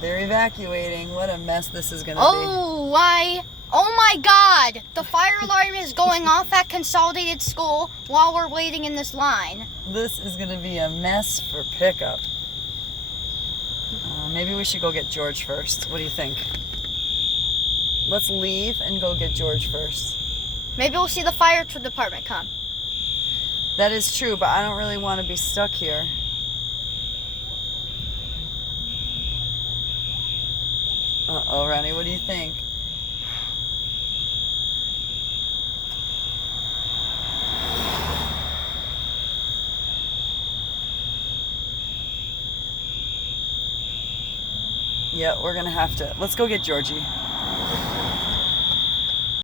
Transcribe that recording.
They're evacuating. What a mess this is gonna Oh my God! The fire alarm is going off at Consolidated School while we're waiting in this line. be. This is gonna be a mess for pickup. Maybe we should go get George first. What do you think? Let's leave and go get George first. Maybe we'll see the fire department come. That is true, but I don't really want to be stuck here. Uh-oh, Ronnie, what do you think? Yeah, we're gonna have to. Let's go get Georgie.